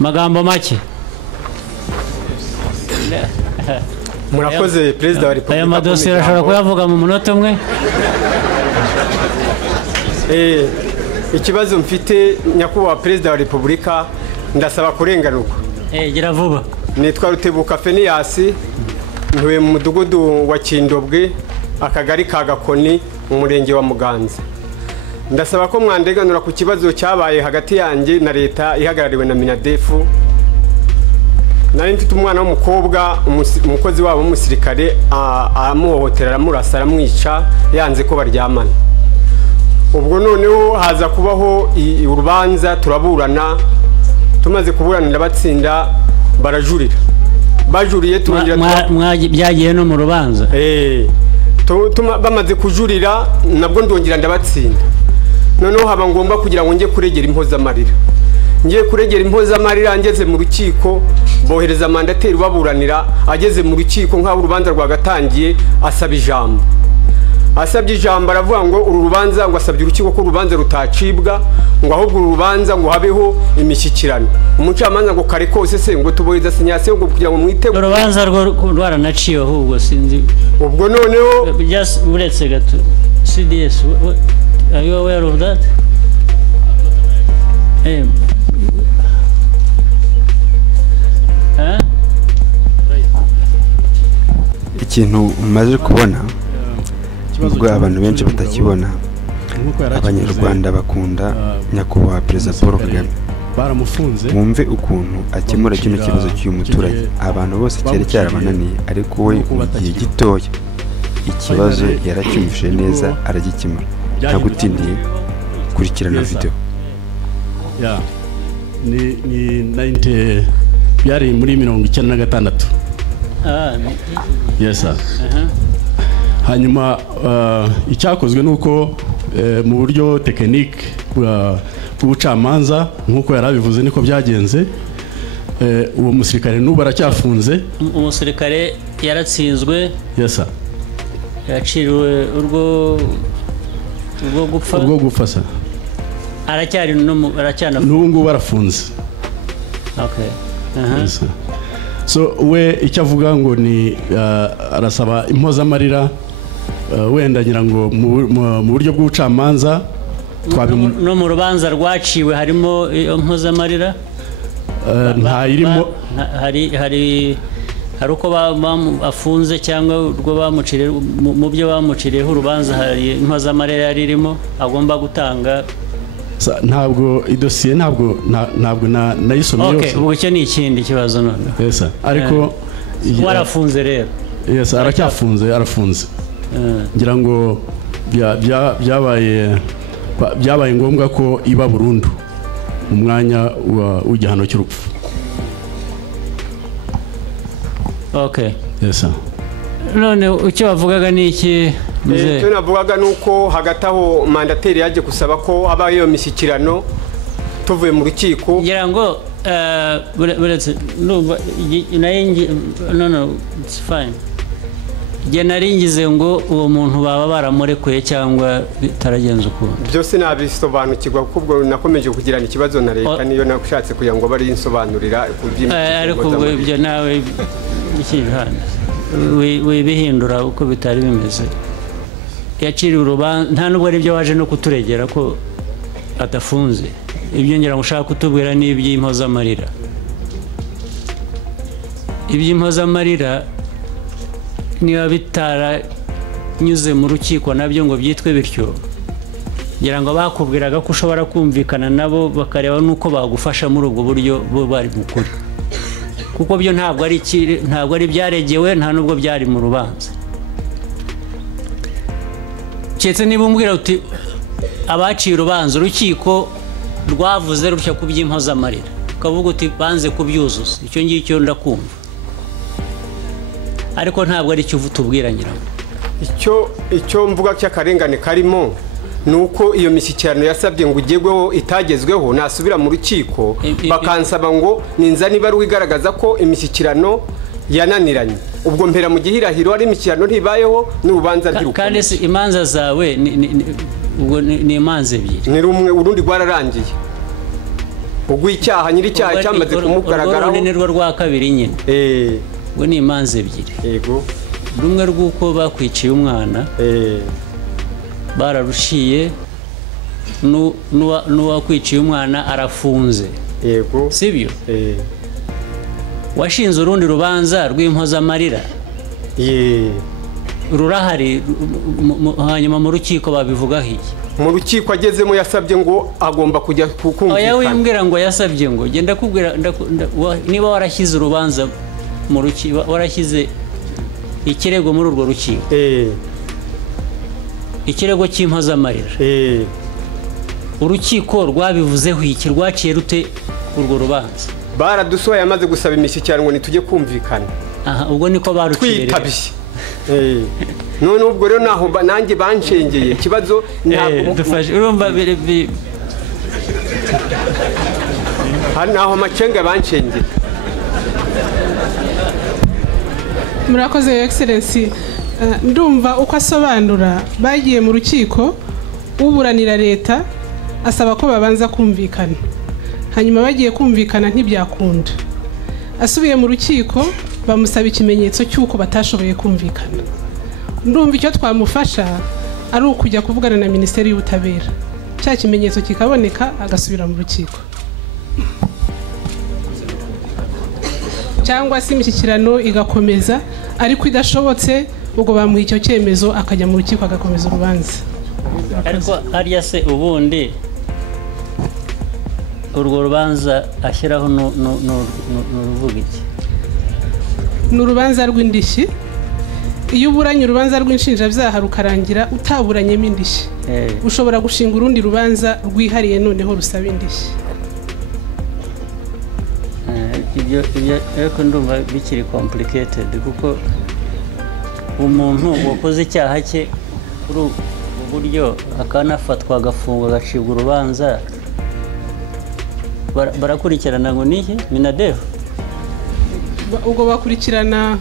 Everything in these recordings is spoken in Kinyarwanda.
magambo make murakoze Perezida wa Repubulika. aya madosiye ashobora kuyavuga mu munota umwe. Ikibazo mfite nyakubahwa Perezida wa Repubulika, ndasaba kurenganurwa. Gira vuba. Nitwa Rutebuka Feniyasi, ntuye mu mudugudu wa Kindobwe, akagari ka Gakoni, mu murenge wa Muganza. Ndasaba ko mwandeganura ku kibazo cyabaye hagati yanjye na leta ihagarariwe na Minadefu. Nari mfite umwana w'umukobwa, umukozi wabo w'umusirikare amuhohotera, aramurasa, aramwica, yanze ko baryamana. Ubwo noneho haza kubaho urubanza, turaburana, tumaze kuburanira batsinda, barajurira. Bajuriye byagiye no mu rubanza. Bamaze kujurira nabwo ndongera ndabatsinda. Noneho haba ngomba kugira ngo njye kuregera impozamarira. Ngiye kuregera impozamarira, ngeze mu rukiko, bohereza mandateri baburanira, ageze mu rukiko nk'aho urubanza rwagatangiye, asaba ijambo. Asabye ijambo aravuga ngo uru rubanza, ngo asabye urukiko ko urubanza rutacibwa, ngo ahubwo uru rubanza ngo habeho imishyikirano. Umucamanza ngo kare kose se ngo tubohereza sinyasiyo ngo kugira ngo mwitego. Urubanza rwaranaciye ahubwo sinzi. Ubwo noneho uretse gato CDS, are you aware of that? Ikintu umaze kubona ubwo abantu benshi batakibona, abanyarwanda bakunda nyakubahwa Perezida Paul Kagame. Mwumve ukuntu akemura kino kibazo cy'uyu muturage. Abantu bose cyari cyarabananiye, ariko we mu gihe gitoya ikibazo yaracyumvise neza, aragikemura. Ntagutindiye, kurikirana video. Ni 90 byari muri 1996. Yes sir. Hanyuma icyakozwe nuko mu buryo tekinike bw'ubucamanza nkuko yarabivuze niko byagenze. Uwo musirikare n'ubu aracyafunze. Umusirikare yaratsinzwe. Yes sir. Yaciriwe urwo gupfa. Urwo gupfa sir. Aracyari n'ubu ngubu arafunze. Okay. Yes sir. So we icyo avuga ngo ni arasaba impozamarira, wenda ngira ngo mu buryo bw'ubucamanza no mu rubanza rwaciwe harimo impozamarira. Nta irimo, hari uko afunze cyangwa urwo bamuciriye, mu byo bamuciriyeho urubanza hari impozamarira yari irimo agomba gutanga. Ntabwo idosiye ntabwo nayisomye yose. Okay, ubwo cyo ni ikindi kibazo none. Yes ariko warafunze rero. Yes aracyafunze, arafunze. Ngira ngo byabaye ngombwa ko iba burundu mu mwanya w'igihano cy'urupfu. Okay. Yes sir. None icyo bavugaga ni iki? Icyo navugaga nuko hagati aho mandateri yaje kusaba ko habaho iyo mishyikirano tuvuye mu rukiko. Ngira ngo buretse no it's fine. Nge naringize ngo uwo muntu baba baramurekuye cyangwa bitaragenze uko. Byose nabisobanukirwa kuko nakomeje kugirana ikibazo na leta, niyo nashatse kugira ngo bari insobanurira ariko ubwo ibyo nawe ikihana wibihindura uko bitari bimeze. Yaciriwe urubanza, nta nubwo ari byo waje no kuturegera ko adafunze. Ibyo ngira ngo ushaka kutubwira ni iby'impozamarira. Iby'impozamarira niba bitaranyuze mu rukiko nabyo ngo byitwe bityo, ngira ngo bakubwiraga ko ushobora kumvikana nabo bakareba nuko bagufasha muri ubwo buryo bo bari mukuri, kuko byo ntabwo ari byaregewe, nta nubwo byari mu rubanza. Cyetse niba umbwira uti abaciye urubanza urukiko rwavuze rutya ku by'impozamarira, ukavuga uti banze kubyuzuza, icyo ngicyo ndakumva, ariko ntabwo ari cyo tubwira nyiraho. Icyo mvuga cy'akarengane karimo nuko iyo mishyikirano yasabye ngo ugegweho itagezweho, nasubira mu rukiko bakansaba ngo ninza niba ari igaragaza ko imishyikirano yananiranye. Ubwo mpera mu gihirahiro ari imishyikirano ntibayeho n'urubanza ry'urukundo. Kandi imanza zawe ubwo ni imanza ebyiri. Ni rumwe, urundi rwararangiye. ubwo icyaha nyiri icyaha cyamaze kumugaragaraho urwo ni rwo rwa kabiri nyine ubwo ni imanza ebyiri yego rumwe rw'uko bakwiciye umwana bararushiye n'uwakwiciye umwana arafunze yego sibyo washinze urundi rubanza rw'impozamarira rurahari hanyuma mu rukiko babivugaho iki mu rukiko agezemo yasabye ngo agomba kujya kukumvikana oya wimbwira ngo yasabye ngo genda kubwira niba warashyize urubanza mu rukiko warashyize ikirego muri urwo rukiko ikirego cy'impozamarira urukiko rwabivuzeho iki rwaciye rute urwo rubanza baradusohoye amaze gusaba imishyikirano ngo nitujye kumvikana ubwo niko baruciye twitabye none ubwo rero naho nanjye banshengeye ikibazo dufashe urumva hari naho amacenga banshengeye murakoze Excellency ndumva uko asobanura bagiye mu rukiko uburanira leta asaba ko babanza kumvikana hanyuma bagiye kumvikana ntibyakunda asubiye mu rukiko bamusaba ikimenyetso cy'uko batashoboye kumvikana ndumva icyo twamufasha ari ukujya kuvugana na Minisiteri y'Ubutabera cya kimenyetso kikaboneka agasubira mu rukiko cyangwa se imishyikirano igakomeza ariko idashobotse ubwo bamuha icyo cyemezo akajya mu rukiko agakomeza urubanza ariko hariya se ubundi urwo rubanza ashyiraho n'uruvuga iki ni urubanza rw'indishyi iyo uburanye urubanza rw'inshinjabyaha rukarangira utaburanyemo indishyi ushobora gushinga urundi rubanza rwihariye noneho rusaba indishyi ibyo ariko ndumva bikiri complicated kuko umuntu wakoze icyaha cye kuri ubu buryo akanafatwa agafungwa agacibwa urubanza barakurikirana ngo nihe minadefu ubwo bakurikirana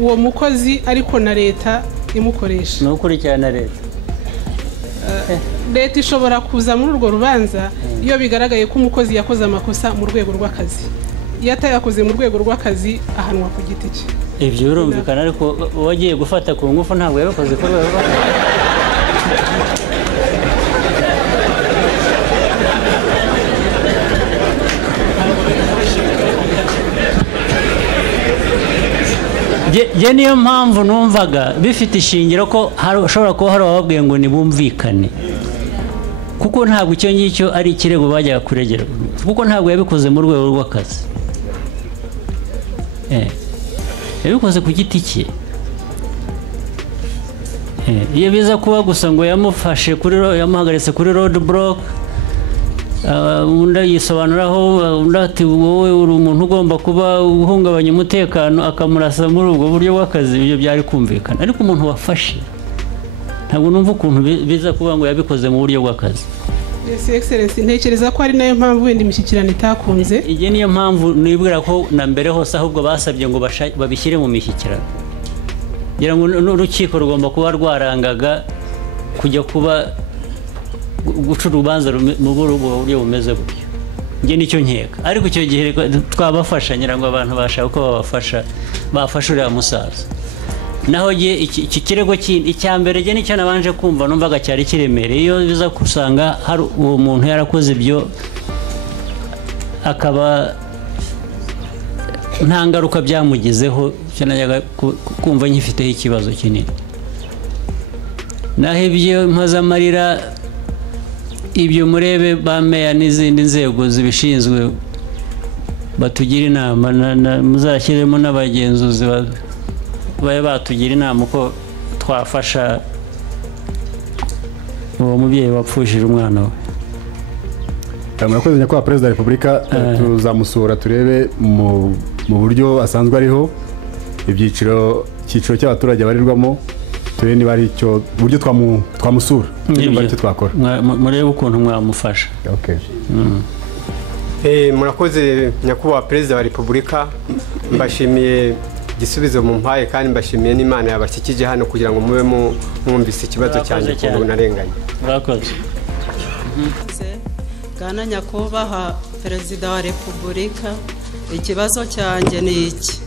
uwo mukozi ariko na leta imukoresha ni ukurikirana leta leta ishobora kuza muri urwo rubanza iyo bigaragaye ko umukozi yakoze amakosa mu rwego rw'akazi iyo atayakoze mu rwego rw'akazi ahanwa ku giti cye ibyo birumvikana ariko uwagiye gufata ku ngufu ntabwo yabikoze ku rwego rw'akazi je niyo mpamvu numvaga bifite ishingiro ko hashobora kuba hari ababwiye ngo nibumvikane kuko ntabwo icyo ngicyo ari ikirego bajyaga kuregera kuko ntabwo yabikoze mu rwego rw'akazi yabikoze ku giti cye iyo biza kuba gusa ngo yamufashe yamuhagaritse kuri road block undi yisobanuraho undi ati wowe uri umuntu ugomba kuba uhungabanya umutekano akamurasa muri ubwo buryo bw'akazi ibyo byari kumvikana ariko umuntu wafashe ntabwo numva ukuntu biza kuba ngo yabikoze mu buryo bw'akazi Excellency ntekereza ko ari nayo mpamvu wenda imishyikirano itakunze iyi niyo mpamvu nibwira ko na mbere hose ahubwo basabye ngo babishyire mu mishyikirano ngira ngo n'urukiko rugomba kuba rwarangaga kujya kuba guca urubanza mu buryo bumeze gutyo njye nicyo nkeka ariko icyo gihe twabafasha ngira ngo abantu bashaka ko bafasha uriya musaza naho iki kirego icya mbere njye nicyo nabanje kumva numvaga cyari kiremereye iyo biza gusanga hari uwo muntu yarakoze ibyo akaba nta ngaruka byamugizeho najyaga kumva nkifiteho ikibazo kinini naho ibyo mpozamarira ibyo murebe ba meya n'izindi nzego zibishinzwe batugira inama muzashyiremo n'abagenzuzi babe batugira inama uko twafasha uwo mubyeyi wapfushije umwana we murakoze nyakubahwa perezida wa repubulika tuzamusura turebe mu buryo asanzwe ariho icyiciro cy'abaturage barirwamo turebe niba ari icyo buryo twamusura niba ari icyo twakora murebe ukuntu mwamufasha murakoze nyakubahwa perezida wa repubulika mbashimiye igisubizo mu mpaye kandi mbashimiye n'Imana yabashyikije hano kugira ngo mube mwumvise ikibazo cyanjye ukuntu narenganye murakoze Bwana nyakubahwa perezida wa repubulika, ikibazo cyanjye ni iki.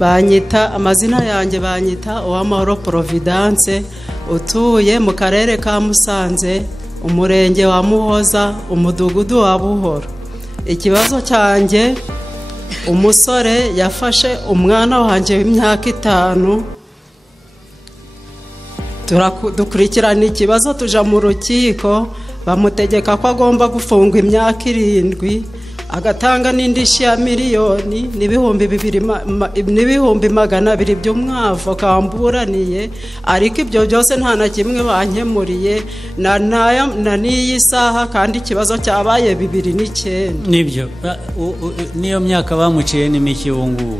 Banyita amazina yanjye banyita Uwamahoro Providence, utuye mu karere ka Musanze, umurenge wa Muhoza, umudugudu wa Buhoro. Ikibazo cyanjye, umusore yafashe umwana wanjye w'imyaka 5, dukurikirana ikibazo tuja mu rukiko, bamutegeka ko agomba gufungwa imyaka 7, agatanga n'indishyi ya miliyoni n'ibihumbi 200 by'umwavu kamburaniye, ariko ibyo byose nta na kimwe bankemuriye na n'iyi saha, kandi ikibazo cyabaye 2009. Nibyo niyo myaka bamuciye n'imiki ubungubu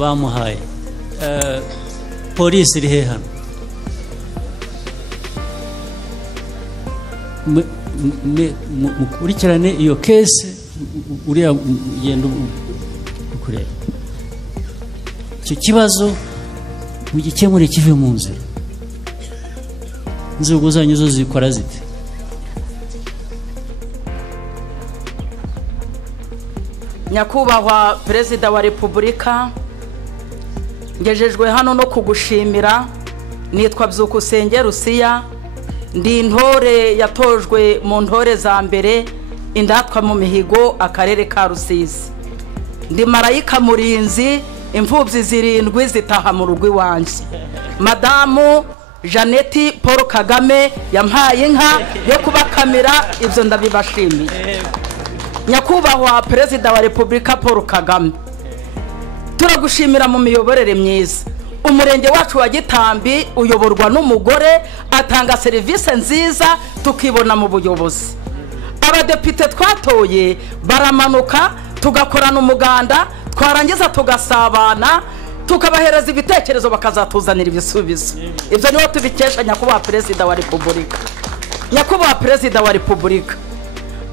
bamuhaye. Polisi iri he hano? Mukurikirane iyo kese, uriya genda ukureba icyo kibazo mugikemure kive mu nzira. Inzego zanyu zo zikora zite? Nyakubahwa perezida wa repubulika, ngejejwe hano no kugushimira. Nitwa Byukusenge Rusiya, ndi intore yatojwe mu ntore za mbere indatwa mu mihigo akarere ka Rusizi. Ndi marayika murinzi, imfubyi 7 zitaha mu rugo iwanjye. Madamu Jeannette Paul Kagame yampaye inka yo kubakamira, ibyo ndabibashimiye. Nyakubahwa perezida wa repubulika Paul Kagame, turagushimira mu miyoborere myiza. Umurenge wacu wa Gitambi uyoborwa n'umugore, atanga serivisi nziza, tukibona mu buyobozi. Abadepite twatoye baramanuka, tugakorana umuganda, twarangiza tugasabana, tukabahereza ibitekerezo bakazatuzanira ibisubizo. Ibyo niho tubikesha nyakubahwa perezida wa repubulika. Nyakubahwa perezida wa repubulika,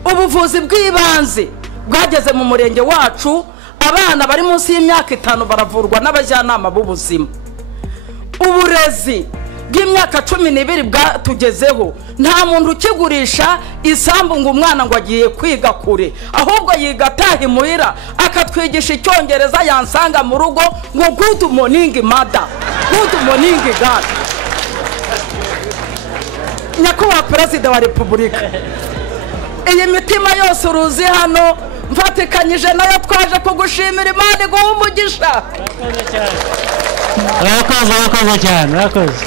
ubuvuzi bw'ibanze bwageze mu murenge wacu, abana bari munsi y'imyaka 5 baravurwa n'abajyanama b'ubuzima. Uburezi bw'imyaka 12 bwatugezeho, nta muntu ukigurisha isambu ngo umwana ngo agiye kwiga kure, ahubwo yiga ataha imuhira akatwigisha Icyongereza, yansanga mu rugo ngo good morning mother, good morning God. Nyakubahwa perezida wa repubulika, iyi mitima yose uruzi hano mfatikanyije nayo twaje kugushimira, Imana iguhe umugisha. Urakoze cyane, urakoze.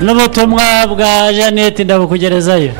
N'ubutumwa bwa Jeannette ndabukugerezayo.